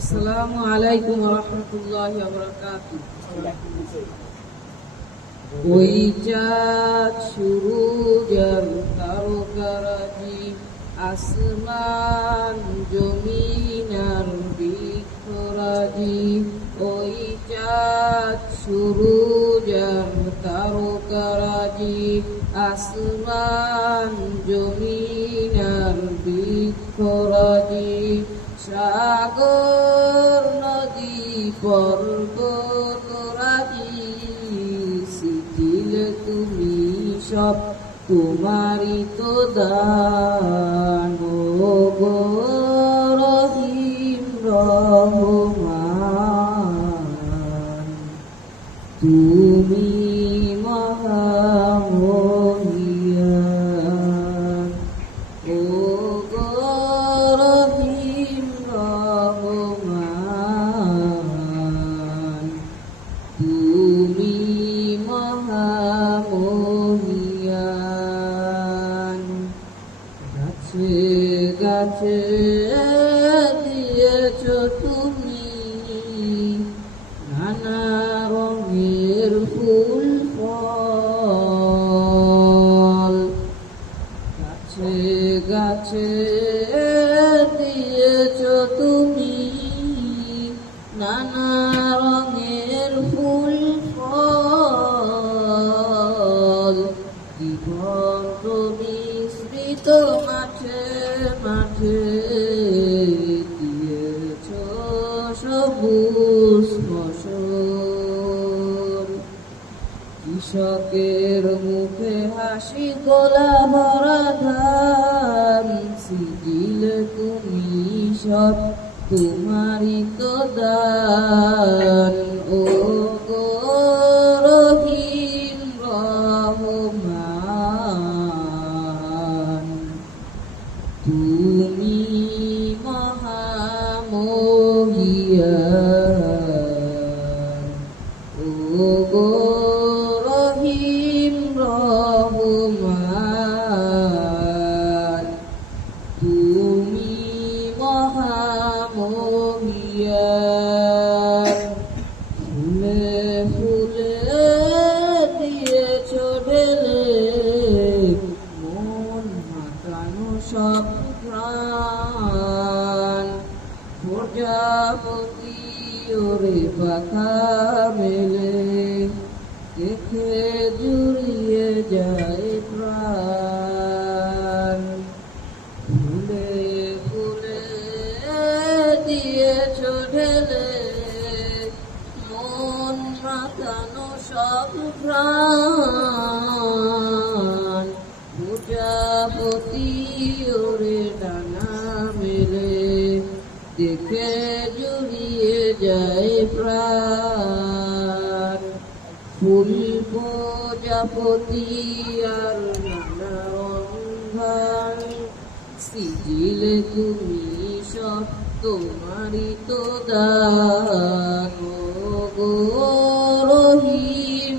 আসসালামু আলাইকুম রহমতুল্লাহ ওই চাঁদ শুরু যার তারকারাজি, আসমান জমিন আর বৃক্ষরাজি। ওই চাঁদ শুরু যার তারকারাজি, আসমান জমিন আর বৃক্ষরাজি। সাগর পর্বত রাজি শিখিলে তুমি সব তোমারই তো দান। গো রহিম রহমান তুমি গাছে দিয়েছ তুমি নানা রঙের ফুল ফল গাছে গাছে নানা রঙের ফুল ফল মাঠে মাঠে দিয়েছ সবুজ ফসল কৃষকের মুখে হাসি, গোলা ভরা ধান সিজিল তুমি সব, তোমারই তো দান। তুমি মহামহিয়ান ও গো প্রাণ। প্রজাপতি ওরে পাখা মেলে, দেখে জুড়িয়ে যায় প্রাণ। ফুলে ফুলে দিয়েছ ঢেলে, মন মাতানো সব প্রাণ। প্রজাপতি ওরে মেলে, দেখে যায় ফুল আর নানা সিজিলে তুমি সব তোমারই তো দান। গো রহিম